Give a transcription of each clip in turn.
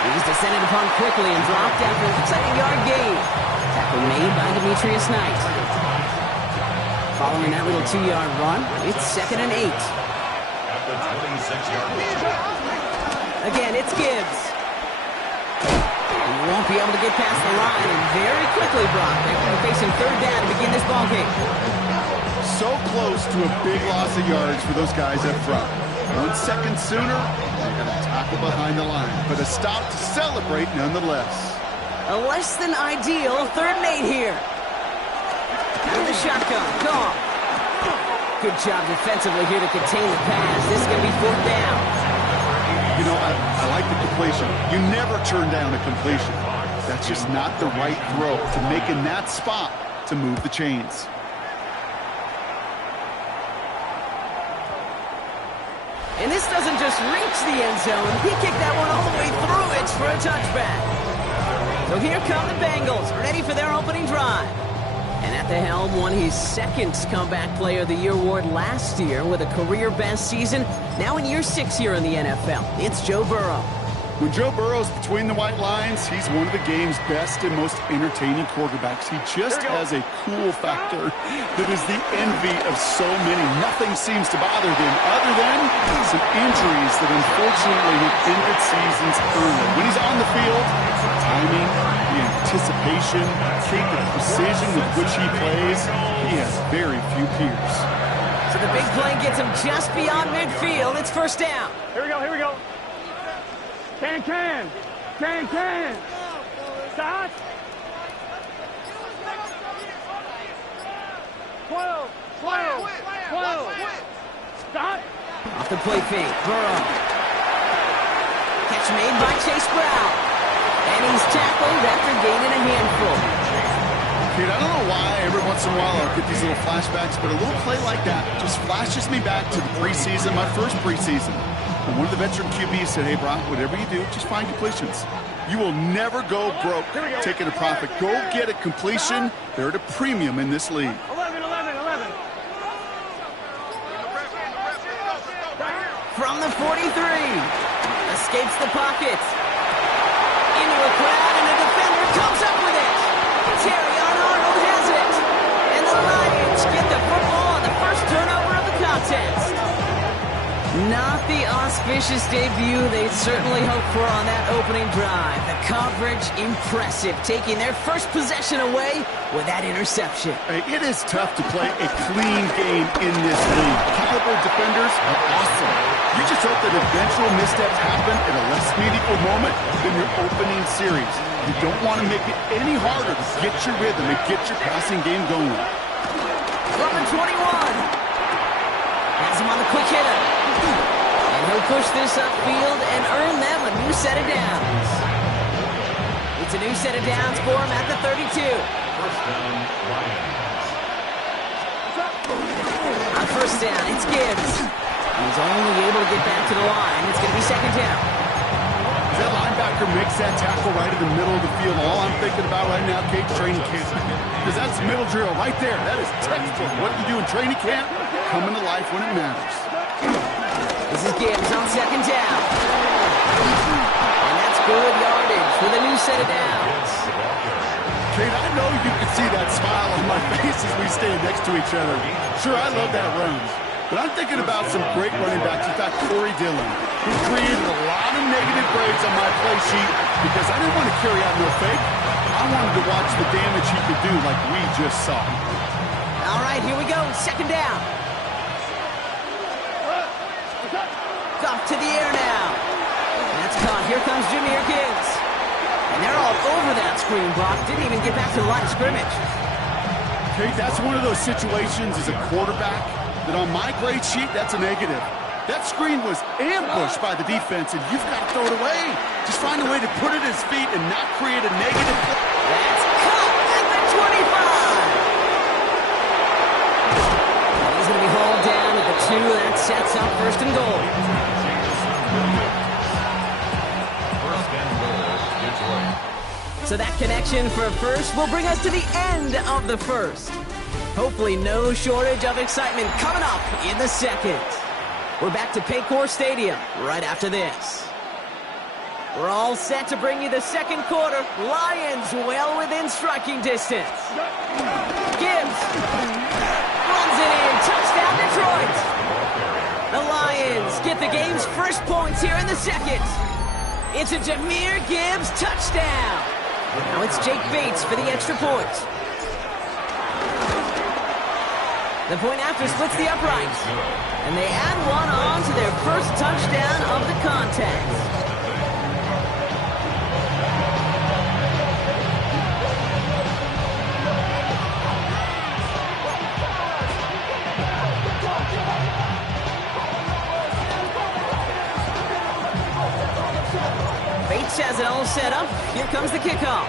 He's descended upon quickly and dropped after an exciting yard gain. Tackle made by Demetrius Knight. Following that little 2-yard run, it's 2nd and 8. At the 26-yard line. Again, it's Gibbs. He won't be able to get past the line, and very quickly, Brock, they're going to face him 3rd down to begin this ball game. So close to a big loss of yards for those guys up front. 1 second sooner, they're going to tackle behind the line, but a stop to celebrate nonetheless. A less than ideal 3rd and 8 here. Out of the shotgun, Goff. Good job defensively here to contain the pass. This is going to be 4th down. You know, I like the completion. You never turn down a completion. That's just not the right throw to make in that spot to move the chains. And this doesn't just reach the end zone. He kicked that one all the way through it for a touchback. So here come the Bengals, ready for their opening drive. And at the helm, won his 2nd Comeback Player of the Year award last year with a career-best season. Now in year 6 here in the NFL, it's Joe Burrow. When Joe Burrow's between the white lines, he's one of the game's best and most entertaining quarterbacks. He just has a cool factor that is the envy of so many. Nothing seems to bother him other than some injuries that unfortunately have ended seasons early. When he's on the field, the timing, the anticipation, the precision with which he plays, he has very few peers. So the big play gets him just beyond midfield. It's 1st down. Here we go. Can. Stop. 12. Stop. Off the play fake, Burrow. Catch made by Chase Brown. And he's tackled after gaining a handful. Dude, I don't know why every once in a while I'll get these little flashbacks, but a little play like that just flashes me back to the preseason, my first preseason. And one of the veteran QBs said, hey, Brock, whatever you do, just find completions. You will never go broke taking a profit. Go get a completion. They're at a premium in this league. 11. From the 43. Escapes the pocket. Into a crowd, and a defender comes up with it. Terry Arnold has it. And the Lions get the football on the first turnover of the contest. Not the auspicious debut they'd certainly hoped for on that opening drive. The coverage, impressive, taking their first possession away with that interception. Hey, it is tough to play a clean game in this league. Caliber defenders are awesome. You just hope that eventual missteps happen at a less meaningful moment than your opening series. You don't want to make it any harder to get your rhythm and get your passing game going. From the 21. Has him on the quick hitter. And he'll push this upfield and earn them a new set of downs. It's a new set of downs for him at the 32. First down, Lions. On 1st down, it's Gibbs. He's only able to get back to the line. It's going to be 2nd down. As that linebacker makes that tackle right in the middle of the field, all I'm thinking about right now, Kate, training camp. Because that's middle drill right there. That is textbook. What you do in training camp, coming to life when it matters. This is Gibbs on 2nd down. And that's good yardage for the new set of downs. Kate, I know you can see that smile on my face as we stand next to each other. Sure, I love that run. But I'm thinking about some great running backs. In fact, Corey Dillon, who created a lot of negative grades on my play sheet because I didn't want to carry out no fake. I wanted to watch the damage he could do like we just saw. All right, here we go. 2nd down. Off to the air now. That's caught. Here comes Jahmyr Gibbs. And they're all over that screen, Brock. Didn't even get back to the line of scrimmage. Kate, that's one of those situations as a quarterback that on my grade sheet, that's a negative. That screen was ambushed by the defense, and you've got to throw it away. Just find a way to put it at his feet and not create a negative. That's caught at the 25. And he's going to be hauled down at the 2. That sets up 1st and goal. First and goal, Detroit. So that connection for 1st will bring us to the end of the 1st. Hopefully no shortage of excitement coming up in the 2nd. We're back to Paycor Stadium right after this. We're all set to bring you the second quarter. Lions well within striking distance. Gibbs runs it in. Touchdown, Detroit. The Lions get the game's first points here in the second. It's a Jahmyr Gibbs touchdown. Now it's Jake Bates for the extra point. The point after splits the uprights. And they add one on to their first touchdown of the contest. Bates has it all set up. Here comes the kickoff.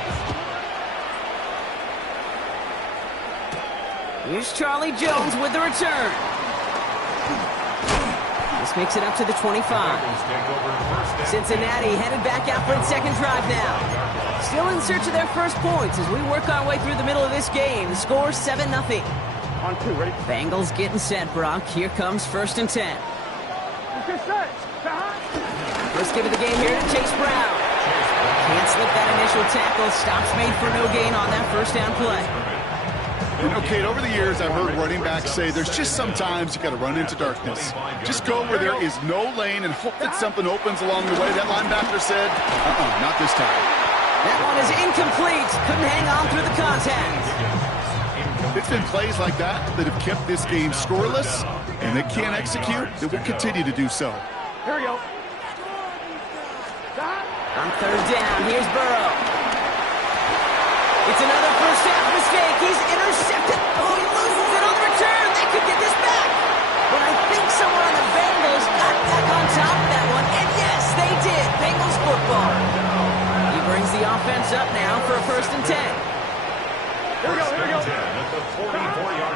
Here's Charlie Jones with the return. This makes it up to the 25. Cincinnati headed back out for its second drive now. Still in search of their first points as we work our way through the middle of this game. The score 7-0. On two, ready? Bengals getting set, Brock. Here comes 1st and 10. First give of the game here to Chase Brown. Can't slip that initial tackle. Stops made for no gain on that first down play. You know, Kate, over the years, I've heard running backs say there's just sometimes you got to run into darkness. Just go where there is no lane and hope that something opens along the way. That linebacker said, not this time. That one is incomplete. Couldn't hang on through the contact. It's been plays like that that have kept this game scoreless, and they can't execute. They will continue to do so. Here we go. On 3rd down, here's Burrow. It's another first half mistake. He's intercepted. Oh, he loses it on the return. They could get this back. But I think someone on the Bengals got back on top of that one. And yes, they did. Bengals football. He brings the offense up now for a 1st and 10. Here we go, here we go.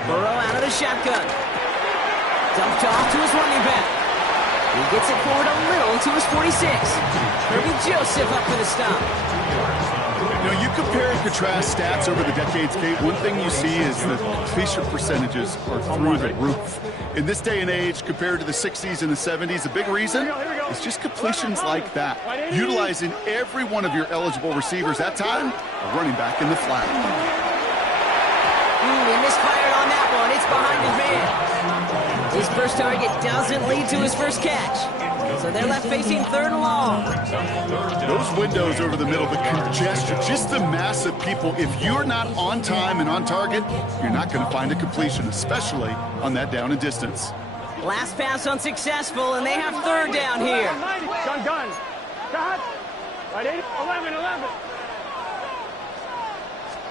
Burrow out of the shotgun. Dumped off to his running back. He gets it forward a little to his 46. Herbie Joseph up for the stop. You know, you compare and contrast stats over the decades, Kate. One thing you see is the completion percentages are through the roof. In this day and age, compared to the 60s and the 70s, a big reason is just completions like that. Utilizing every one of your eligible receivers. That time, a running back in the flat. He misfired on that one. It's behind his man. His first target doesn't lead to his first catch. So they're left facing 3rd and long. Those windows over the middle, the congestion, just the mass of people. If you're not on time and on target, you're not going to find a completion, especially on that down and distance. Last pass unsuccessful, and they have 3rd down here. Gun. Got. Right, 11.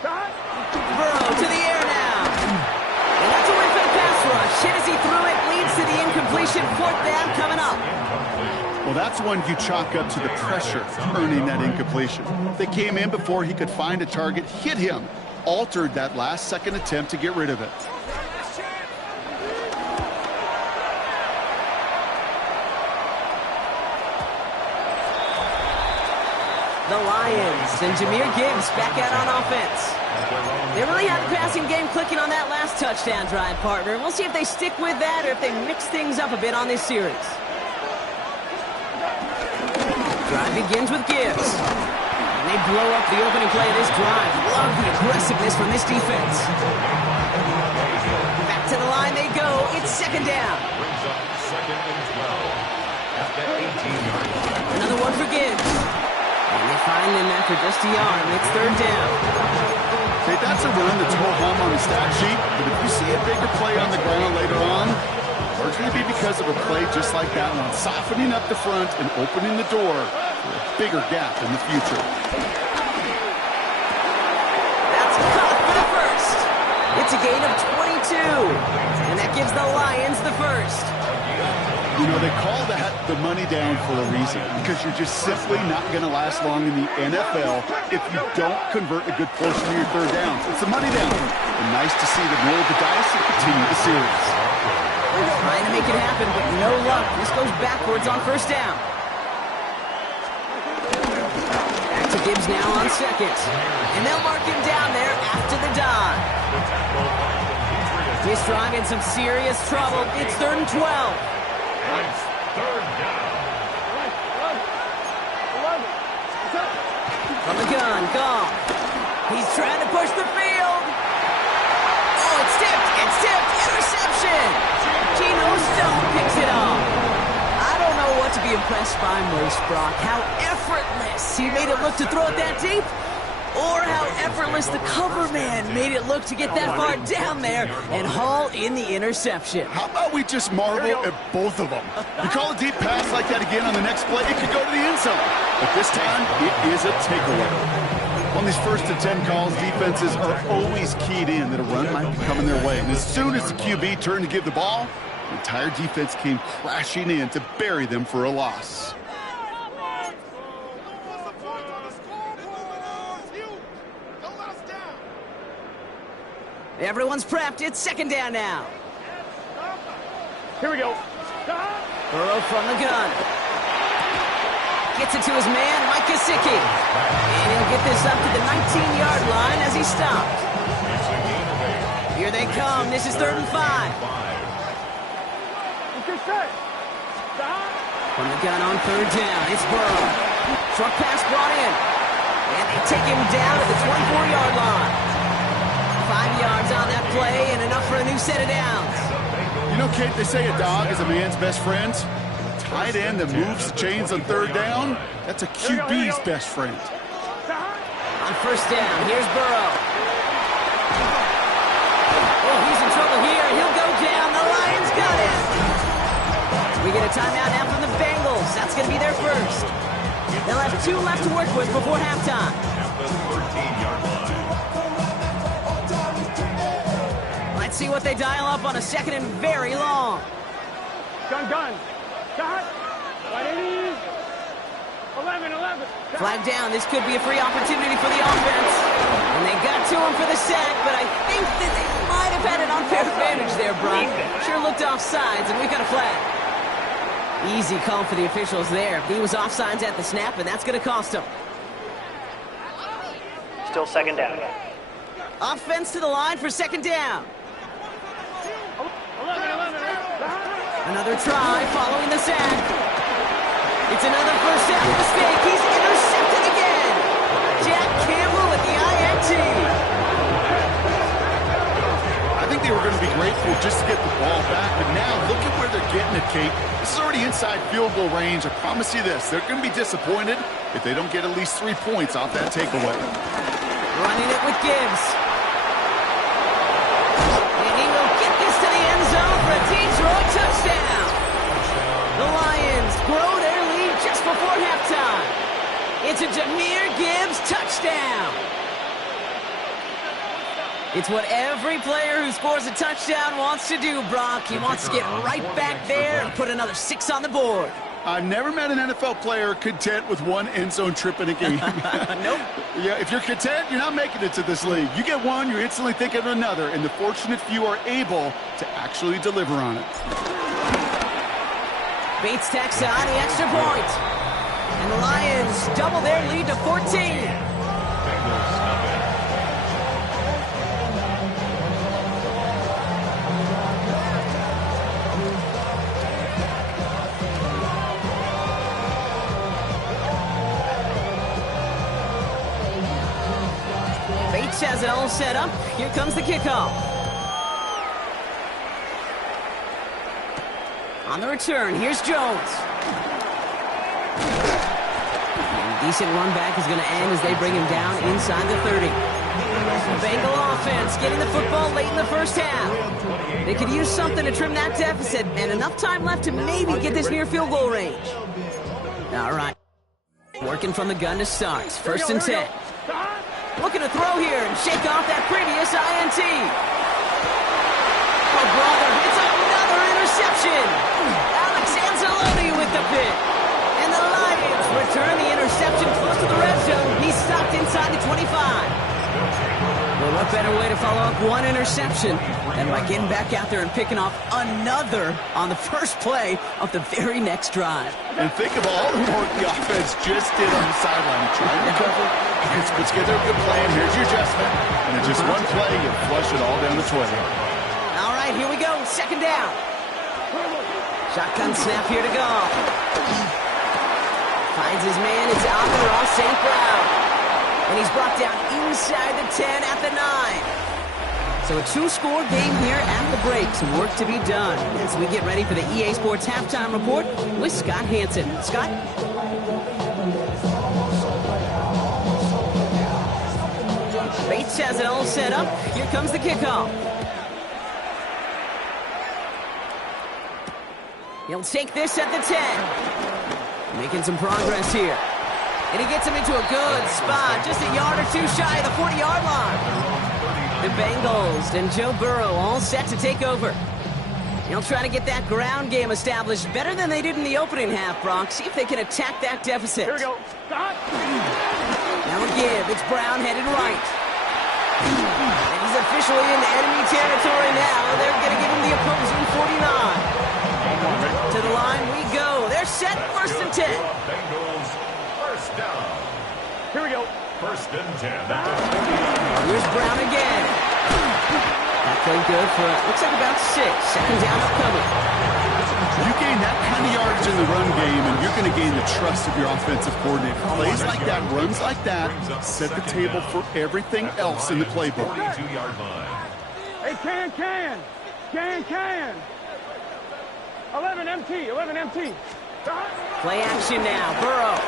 Got. Burrow to the air now. And that's a win for the pass rush. Hit as he threw it, leads to the incompletion. 4th down coming up. Well, that's one you chalk up to the pressure earning that incompletion. They came in before he could find a target, hit him, altered that last-second attempt to get rid of it. The Lions and Jahmyr Gibbs back out on offense. They really had the passing game clicking on that last touchdown drive, partner. We'll see if they stick with that or if they mix things up a bit on this series. Drive begins with Gibbs. And they blow up the opening play of this drive. Love the aggressiveness from this defense. Back to the line they go. It's 2nd down. Another one for Gibbs. And they find him after just a yard. It's 3rd down. Hey, that's a run that's more home on the stat sheet, but if you see a bigger play on the ground later on, it's going to be because of a play just like that one, softening up the front and opening the door for a bigger gap in the future. That's caught for the first. It's a gain of 22, and that gives the Lions the first. You know, they call that the money down for a reason, because you're just simply not going to last long in the NFL if you don't convert a good portion of your 3rd downs. It's the money down. And nice to see them roll the dice and continue the series. Trying to make it happen, but no luck. This goes backwards on 1st down. Back to Gibbs now on 2nd. And they'll mark him down there after the dive. This drive in some serious trouble. It's 3rd and 12. It's 3rd down. From the gun, Goff. He's trying to push the field. Oh, it's tipped. It's tipped. Interception. Geno Stone picks it off. I don't know what to be impressed by most, Brock. How effortless he made it look to throw it that deep, or how effortless the cover man made it look to get that far down there and haul in the interception. How about we just marvel at both of them? You call a deep pass like that again on the next play, it could go to the end zone. But this time, it is a takeaway. On these 1st and 10 calls, defenses are always keyed in that a run might be coming their way. And as soon as the QB turned to give the ball, the entire defense came crashing in to bury them for a loss. Everyone's prepped. It's 2nd down now. Here we go. Burrow from the gun. Gets it to his man, Mike Gesicki. And he'll get this up to the 19-yard line as he stopped. Here they come. This is 3rd and 5. From the gun on 3rd down, it's Burrow. Short pass brought in. And they take him down at the 24-yard line. 5 yards on that play and enough for a new set of downs. You know, Kate, they say a dog is a man's best friend. A tight end that moves the chains on 3rd down, that's a QB's best friend. On 1st down, here's Burrow. Oh, he's in trouble here. He'll go down. The Lions got it. We get a timeout now from the Bengals. That's going to be their first. They'll have 2 left to work with before halftime. At the 13-yard line. Let's see what they dial up on a 2nd and very long. Gun. Shot. 11. Flag down. This could be a free opportunity for the offense. And they got to him for the sack, but I think that they might have had an unfair advantage there, Brock. Sure looked offsides, and we've got a flag. Easy call for the officials there. He was offsides at the snap, and that's going to cost him. Still 2nd down. Offense to the line for 2nd down. 11. Another try following the sack. It's another 1st down mistake. He's intercepted again. Jack Campbell with the INT. I think they were going to be grateful just to get the ball back, but now look at where they're getting it, Kate. This is already inside field goal range. I promise you this, they're going to be disappointed if they don't get at least 3 points off that takeaway. Running it with Gibbs. And he will get this to the end zone for a Detroit touchdown. The Lions grow their lead just before halftime. It's a Jahmyr Gibbs touchdown. It's what every player who scores a touchdown wants to do, Brock. He wants to get right back there and put another 6 on the board. I've never met an NFL player content with 1 end zone trip in a game. Nope. Yeah, if you're content, you're not making it to this league. You get 1, you're instantly thinking of another, and the fortunate few are able to actually deliver on it. Bates tacks on the extra point. And the Lions double their lead to 14. Bates has it all set up. Here comes the kickoff. On the return, here's Jones. Decent run back is going to end as they bring him down inside the 30. The Bengal offense getting the football late in the 1st half. They could use something to trim that deficit, and enough time left to maybe get this near field goal range. All right. Working from the gun to start. 1st and 10. Looking to throw here and shake off that previous INT. Oh, brother, it's another interception. Alex Anzalone with the pick. And the Lions return the interception close to the red zone. He's stopped inside the 25. Well, what better way to follow up 1 interception than by getting back out there and picking off another on the first play of the very next drive. And think of all the work the offense just did on the sideline. Trying to recover. Let's get their good plan. Here's your adjustment. And in just 1 play, you flush it all down the toilet. All right, here we go. 2nd down. Shotgun snap here to go. Finds his man. It's Amon-Ra St. Brown. And he's brought down inside the 10 at the 9. So a 2-score game here at the break. Some work to be done as we get ready for the EA Sports Halftime Report with Scott Hansen. Scott? Bates has it all set up. Here comes the kickoff. He'll take this at the 10. Making some progress here. And he gets him into a good spot. Just a yard or two shy of the 40-yard line. The Bengals and Joe Burrow all set to take over. He'll try to get that ground game established better than they did in the opening half, Brock. See if they can attack that deficit. Here we go. Stop. Now a give. It's Brown headed right. And he's officially in enemy territory now. They're going to give him the opposing 49. To the line we go. They're set. First and 10. Bengals, first down. Here we go. First and 10. Here's Brown again. That played good for, looks like about 6. Second down upcoming. You gain that kind of yardage in the run game, and you're going to gain the trust of your offensive coordinator. Plays like that, runs like that, set the table for everything else in the playbook. 42-yard line. Hey, can. 11 MT. Play action now. Burrow.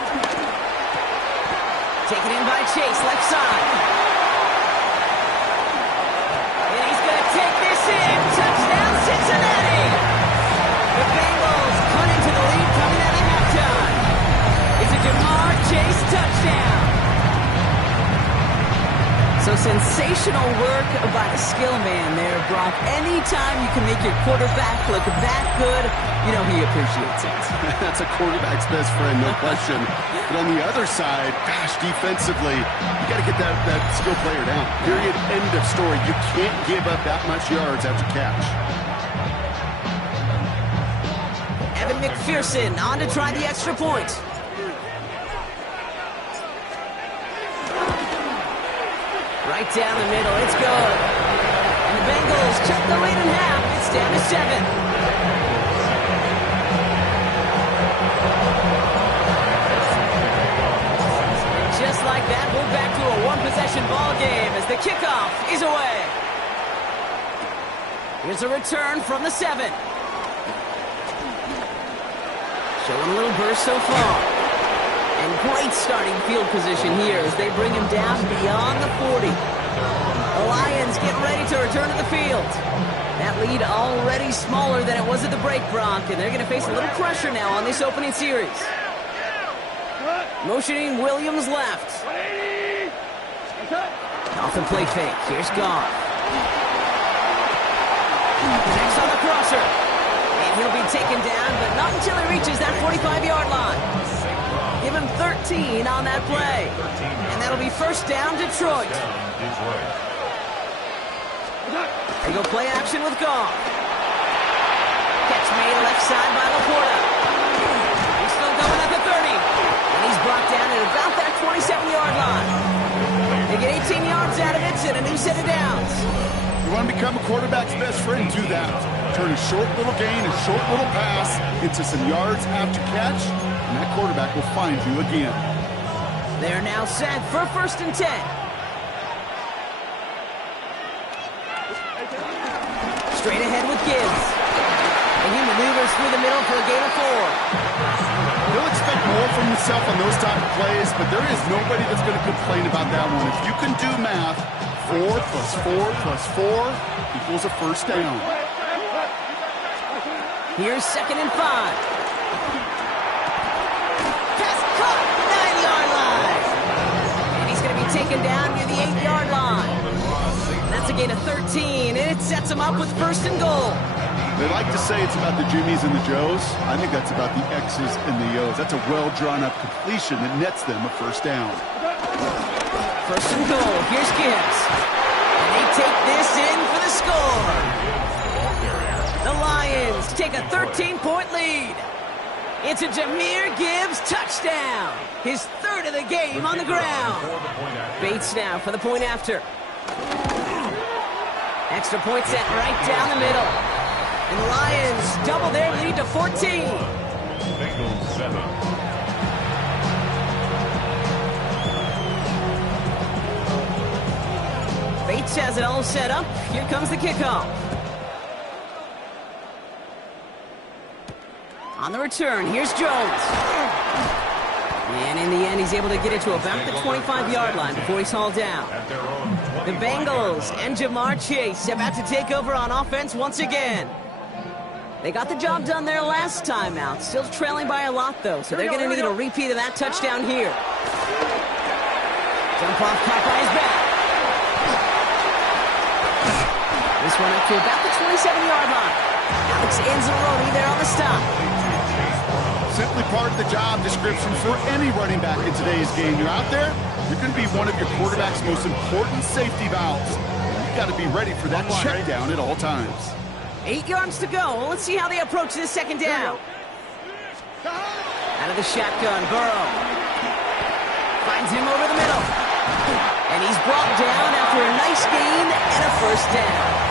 Taken in by Chase, left side. And he's going to take this in. Touchdown, Cincinnati. The Bengals cut into the lead coming out of halftime. It's a Jamar Chase touchdown. So sensational work by the skill man there, Brock. Anytime you can make your quarterback look that good, you know he appreciates it. That's a quarterback's best friend, no question. But on the other side, gosh, defensively, you got to get that skill player down. Period, end of story. You can't give up that much yards after catch. Evan McPherson on to try the extra point. Right down the middle, it's good. And the Bengals cut the lead in half. It's down to 7. Just like that, we're back to a one-possession ball game as the kickoff is away. Here's a return from the 7. Showing a little burst so far. And great starting field position here as they bring him down beyond the 40. The Lions get ready to return to the field. That lead already smaller than it was at the break, Brock, and they're going to face a little pressure now on this opening series. Motioning Williams left. Off the play fake. Here's Goff. Next on the crosser. And he'll be taken down, but not until he reaches that 45-yard line. Give him 13 on that play. And that'll be first down, Detroit. They go play action with Goff. Catch made left side by Laporta. He's still going at the 30. And he's brought down at about that 27-yard line. They get 18 yards out of it and a new set of downs. You want to become a quarterback's best friend, do that. Turn a short little gain, a short little pass into some yards after catch, and that quarterback will find you again. They're now set for first and 10. Straight ahead with Gibbs. And he maneuvers through the middle for a gain of 4. He'll expect more from himself on those type of plays, but there is nobody that's going to complain about that one. If you can do math, 4 plus 4 plus 4 equals a first down. Here's second and 5. Pass caught, 9-yard line. And he's going to be taken down near the 8-yard line. That's a gain of 13, and it sets him up with first and goal. They like to say it's about the Jimmies and the Joes. I think that's about the X's and the O's. That's a well-drawn-up completion that nets them a first down. First and goal. Here's Gibbs. And they take this in for the score. The Lions take a 13-point lead. It's a Jahmyr Gibbs touchdown. His third of the game on the ground. Bates now for the point after. Extra point set right down the middle. And the Lions double their lead to 14. Bengals 7. Alex has it all set up. Here comes the kickoff. On the return, here's Jones. And in the end, he's able to get it to about the 25-yard line before he's hauled down. The Bengals and Jamar Chase about to take over on offense once again. They got the job done there last time out. Still trailing by a lot, though, so they're going to need a repeat of that touchdown here. Jump off, caught by his back. This one up to about the 27-yard line. Alex Anzalone there on the stop. Simply part of the job description for any running back in today's game. You're out there, you're going to be one of your quarterback's most important safety valves. You've got to be ready for that check down at all times. 8 yards to go. Let's see how they approach this second down. Out of the shotgun, Burrow. Finds him over the middle. And he's brought down after a nice gain and a first down.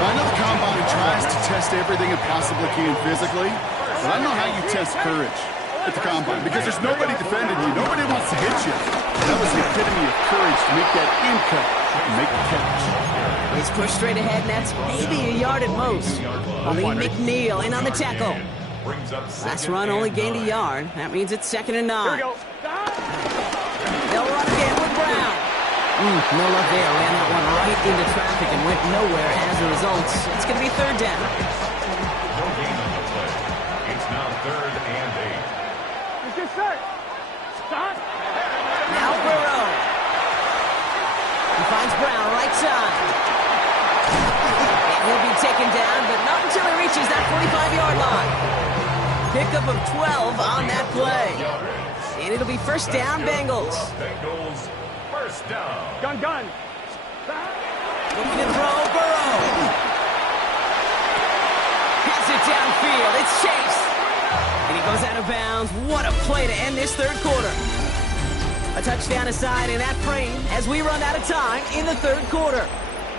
I know the combine tries to test everything it possibly can physically, but I know how you test courage at the combine, because there's nobody defending you. Nobody wants to hit you. That was the epitome of courage to make that in cut and make the catch. He's pushed straight ahead, and that's maybe a yard at most. Only McNeil in on the tackle. Last run only gained a yard. That means it's 2nd and 9. They'll run again with Brown. No luck there. Ran that one right into traffic and went nowhere as a result. It's going to be 3rd down. No gain on the play. It's now 3rd and 8. Get set. Stop. Now Burrow. He finds Brown right side. And he'll be taken down, but not until he reaches that 45-yard line. Pickup of 12 on that play. And it'll be 1st down, Bengals. Bengals, 1st down. Gun. Looking to throw, Burrow. Has it downfield. It's Chase. And he goes out of bounds. What a play to end this 3rd quarter. A touchdown aside in that frame as we run out of time in the 3rd quarter.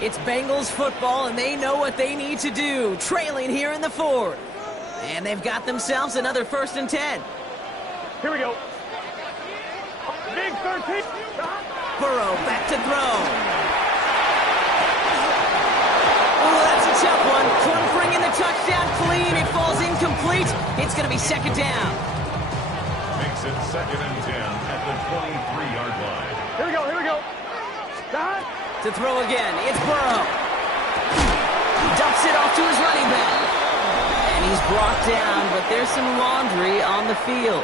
It's Bengals football, and they know what they need to do, trailing here in the 4th. And they've got themselves another 1st and 10. Here we go. Big 13. Burrow back to throw. Oh, that's a tough one. Couldn't bring in the touchdown clean. It falls incomplete. It's going to be 2nd down. Makes it 2nd and 10 at the 23-yard line. Here we go. Stop. To throw again, it's Burrow. He dumps it off to his running back. And he's brought down, but there's some laundry on the field.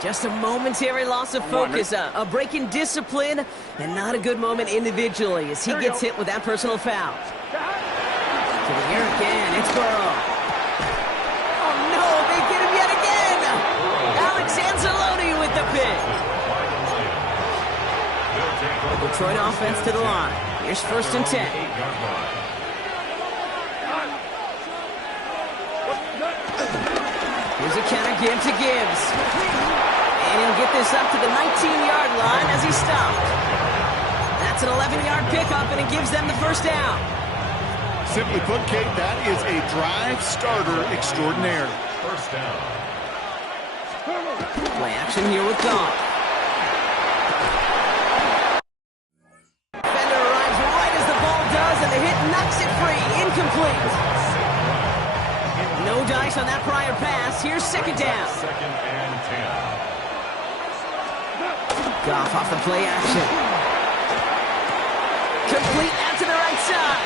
Just a momentary loss of focus, a break in discipline, and not a good moment individually as he gets hit with that personal foul. To the air again, it's Burrow. Oh no, they get him yet again! Alex Anzalone with the pick. The Detroit offense to the line. Here's 1st and 10. Here's a counter give to Gibbs. And he'll get this up to the 19-yard line as he stopped. That's an 11-yard pickup, and it gives them the 1st down. Simply put, Kate, that is a drive starter extraordinaire. 1st down. Play action here with Goff. Defender arrives right as the ball does, and the hit knocks it free. Incomplete. No dice on that prior pass. Here's 2nd down. 2nd and 10. Goff off the play action. Complete out to the right side.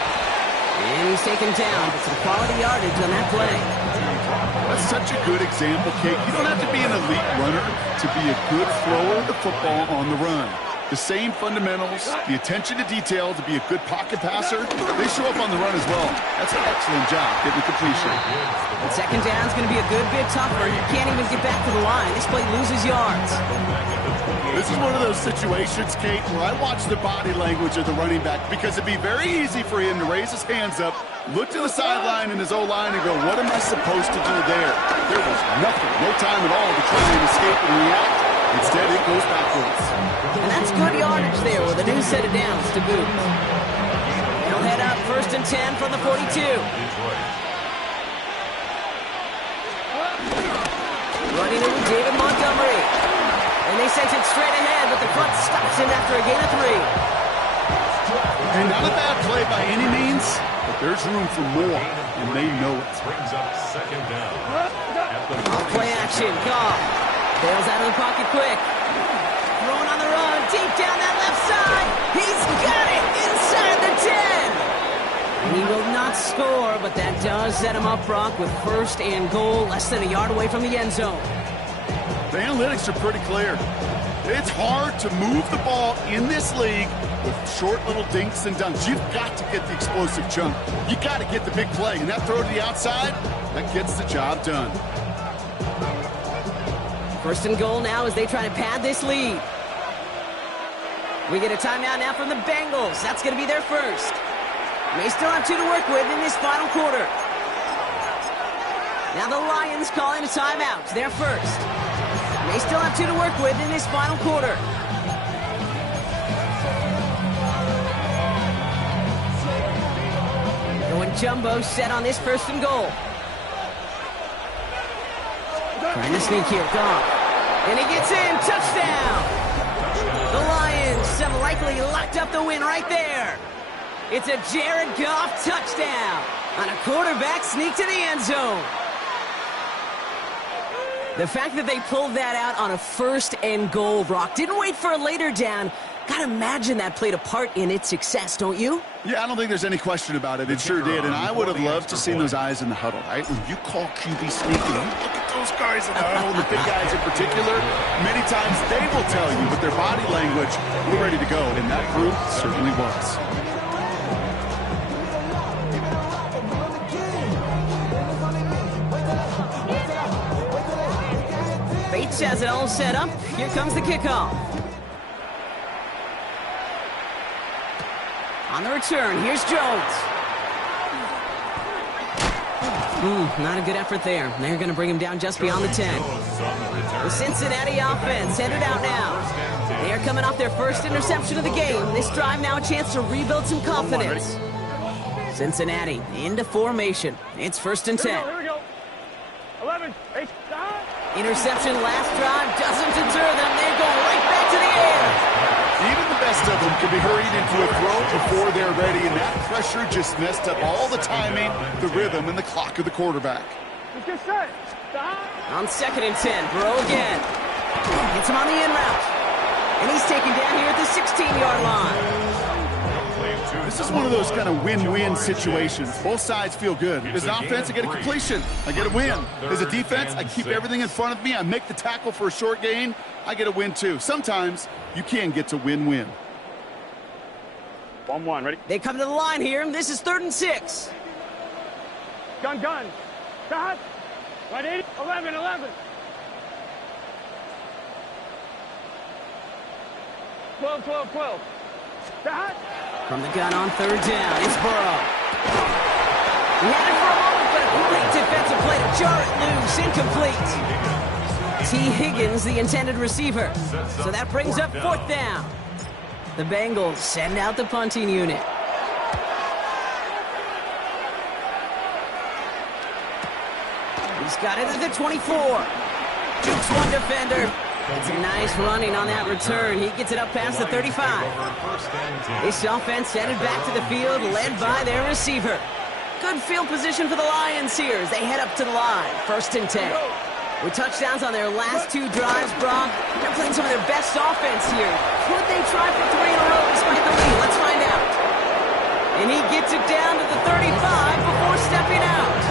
And he's taken down, but some quality yardage on that play. That's such a good example, Kate. You don't have to be an elite runner to be a good thrower of the football on the run. The same fundamentals, the attention to detail to be a good pocket passer, they show up on the run as well. That's an excellent job getting the completion. And 2nd down is going to be a good bit tougher. You can't even get back to the line. This play loses yards. This is one of those situations, Kate, where I watch the body language of the running back, because it'd be very easy for him to raise his hands up, look to the sideline in his O-line and go, what am I supposed to do there? There was nothing, no time at all to try and escape and react. Instead, it goes backwards. And that's good yardage there with a new set of downs to boot. They'll head up 1st and 10 from the 42. Running it with David Montgomery. And they sent it straight ahead, but the front stops him after a gain of 3. And not a bad play by any means, but there's room for more, and they know it. Brings up second down. At the Play action, Goff. Bails out of the pocket quick. Throwing on the run, deep down that left side. He's got it inside the 10. And he will not score, but that does set him up, Brock, with first and goal, less than a yard away from the end zone. The analytics are pretty clear. It's hard to move the ball in this league with short little dinks and dunks. You've got to get the explosive chunk. You got to get the big play, and that throw to the outside, that gets the job done. First and goal now as they try to pad this lead. We get a timeout now from the Bengals. That's going to be their first. They still have 2 to work with in this final quarter. Now the Lions calling a timeout. Their first. They still have 2 to work with in this final quarter. Going jumbo set on this first and goal. Trying to sneak here, Goff. And he gets in, touchdown! The Lions have likely locked up the win right there. It's a Jared Goff touchdown on a quarterback sneak to the end zone. The fact that they pulled that out on a first and goal, Brock, didn't wait for a later down. Gotta imagine that played a part in its success, don't you? Yeah, I don't think there's any question about it. It sure did, and I would have loved to see those eyes in the huddle, right? When you call QB sneaking, you look at those guys in the huddle, the big guys in particular. Many times they will tell you, but their body language, we're ready to go, and that group certainly was. Bates has it all set up. Here comes the kickoff. On the return, here's Jones. Not a good effort there. They're going to bring him down just beyond the 10. The Cincinnati offense headed out now. They are coming off their first interception of the game. This drive now a chance to rebuild some confidence. Cincinnati into formation. It's first and 10. Here we go. 11, 8, stop. Interception last drive doesn't deter them. They go right back to the air. Even the best of them can be hurried into a throw before they're ready, and that pressure just messed up all the timing, the rhythm, and the clock of the quarterback. Let's get set. Stop. On second and 10, Burrow again. Gets him on the in route. And he's taken down here at the 16-yard line. This is one of those kind of win-win situations. Both sides feel good. As an offense, I get a completion. I get a win. As a defense, I keep everything in front of me. I make the tackle for a short gain. I get a win, too. Sometimes you can get to win-win. 1-1, ready? They come to the line here. This is 3rd and 6. Gun. Stop. Right, 8, 11. 12. Stop. From the gun on 3rd down, it's Burrow. He had it for a moment, but a great defensive play to jar it loose. Incomplete. T. Higgins, the intended receiver. So that brings up 4th down. The Bengals send out the punting unit. He's got it at the 24. Jukes one defender. It's a nice running on that return. He gets it up past the 35. This offense headed back to the field, led by their receiver. Good field position for the Lions here as they head up to the line. 1st and 10. With touchdowns on their last 2 drives, Brock, they're playing some of their best offense here. Could they try for 3 in a row despite the lead? Let's find out. And he gets it down to the 35 before stepping out.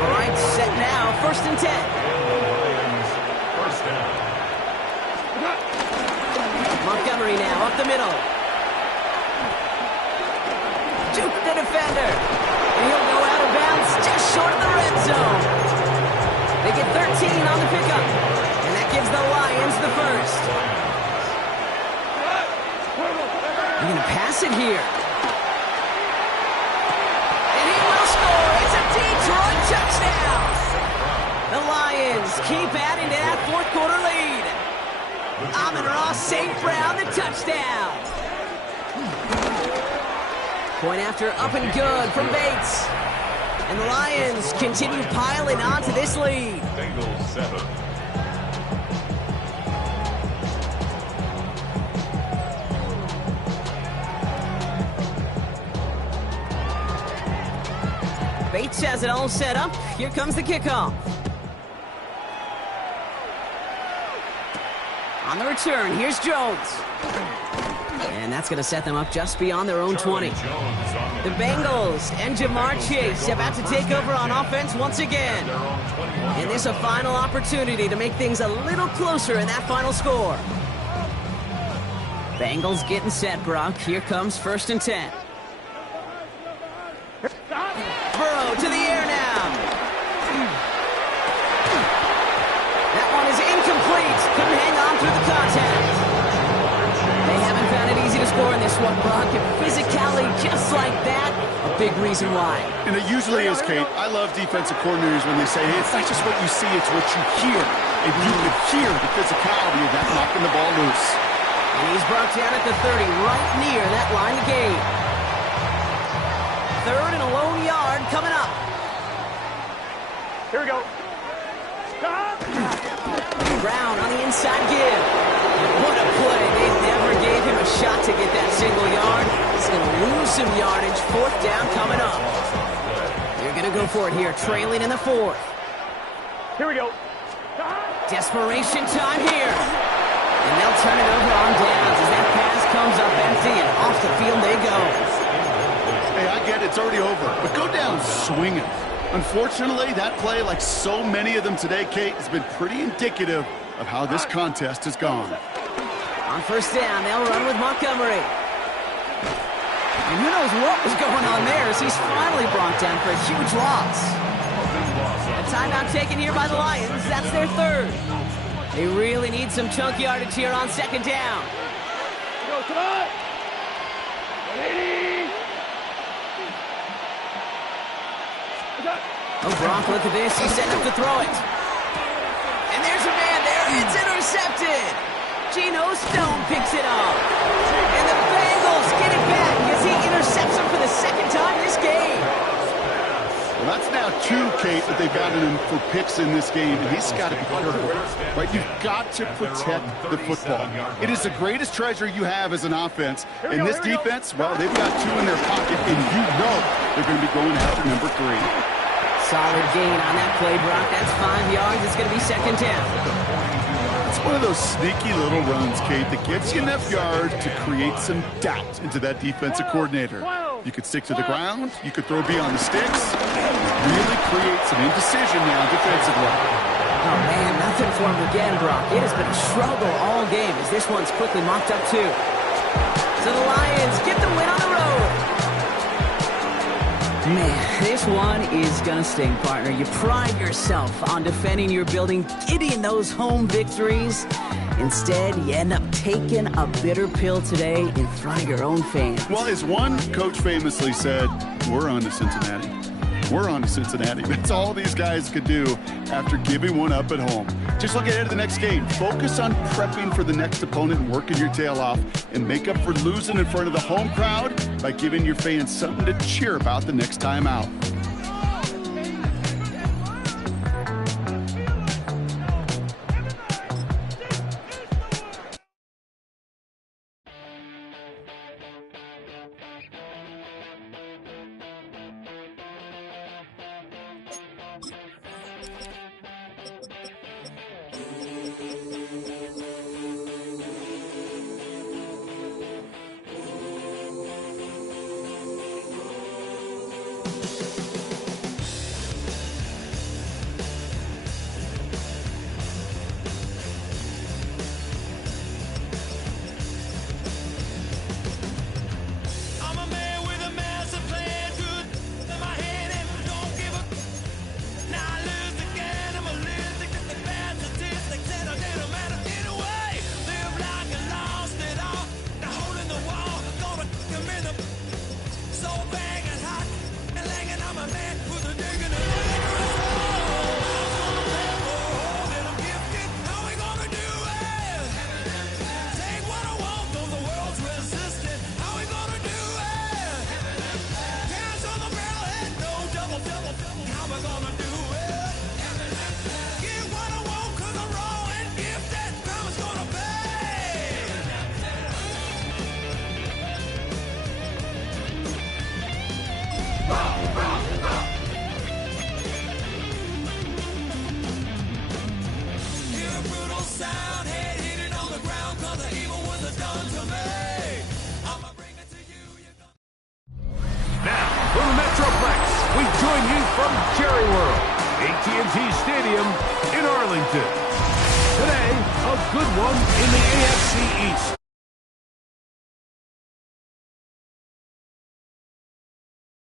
All right, set now. 1st and 10. Montgomery now up the middle. Juke the defender. And he'll go out of bounds just short of the red zone. They get 13 on the pickup. And that gives the Lions the first. They're going to pass it here. And he will score. It's a Detroit touchdown. The Lions keep adding to that 4th quarter lead. Amon-Ra St. Brown, the touchdown. Point after up and good from Bates. And the Lions continue piling on to this lead. Bengals 7. Defense has it all set up. Here comes the kickoff. On the return, here's Jones. And that's going to set them up just beyond their own 20. The Bengals and Jamar Chase about to take over on offense once again. And this is a final opportunity to make things a little closer in that final score. Bengals getting set, Brock. Here comes 1st and 10. Burrow to the air now. That one is incomplete. Couldn't hang on through the contact. They haven't found it easy to score in this one, Brock. And physicality just like that, a big reason why. And it usually is, Kate. I love defensive coordinators when they say, hey, it's not just what you see, it's what you hear. And you can hear the physicality of that knocking the ball loose. And he's brought down at the 30, right near that line of game. 3rd and a lone yard coming up. Here we go. Stop. Brown on the inside give. What a play. They never gave him a shot to get that single yard. He's going to lose some yardage. 4th down coming up. They're going to go for it here, trailing in the 4th. Here we go. Desperation time here. And they'll turn it over on downs as that pass comes up empty, and off the field they go. Hey, I get it. It's already over. But go down swinging. Unfortunately, that play, like so many of them today, Kate, has been pretty indicative of how this contest has gone. On 1st down, they'll run with Montgomery. And who knows what was going on there as he's finally brought down for a huge loss. A timeout taken here by the Lions. That's their 3rd. They really need some chunk yardage here on 2nd down. Go, come on. 180. Oh, Brock, look at this. He's set up to throw it. And there's a man there. It's intercepted. Geno Stone picks it up. And the Bengals get it back as he intercepts him for the 2nd time this game. Well, that's now 2, Kate, that they've gotten him for picks in this game, and he's got to be careful. Right? You've got to protect the football. It is the greatest treasure you have as an offense. And this defense, well, they've got 2 in their pocket, and you know they're going to be going after number 3. Solid gain on that play, Brock. That's 5 yards. It's going to be 2nd down. It's one of those sneaky little runs, Kate, that gets you enough yards to create some doubt into that defensive coordinator. You could stick to the ground. You could throw beyond the sticks. Really create some indecision now defensively. Oh, man, nothing for him again, Brock. It has been a struggle all game as this one's quickly mocked up, too. So the Lions get the win on the road. Man, this one is going to sting, partner. You pride yourself on defending your building, getting those home victories. Instead, you end up taking a bitter pill today in front of your own fans. Well, as one coach famously said, we're on to Cincinnati. We're on to Cincinnati. That's all these guys could do after giving one up at home. Just look ahead to the next game. Focus on prepping for the next opponent and working your tail off, and make up for losing in front of the home crowd by giving your fans something to cheer about the next time out. AT&T Stadium in Arlington.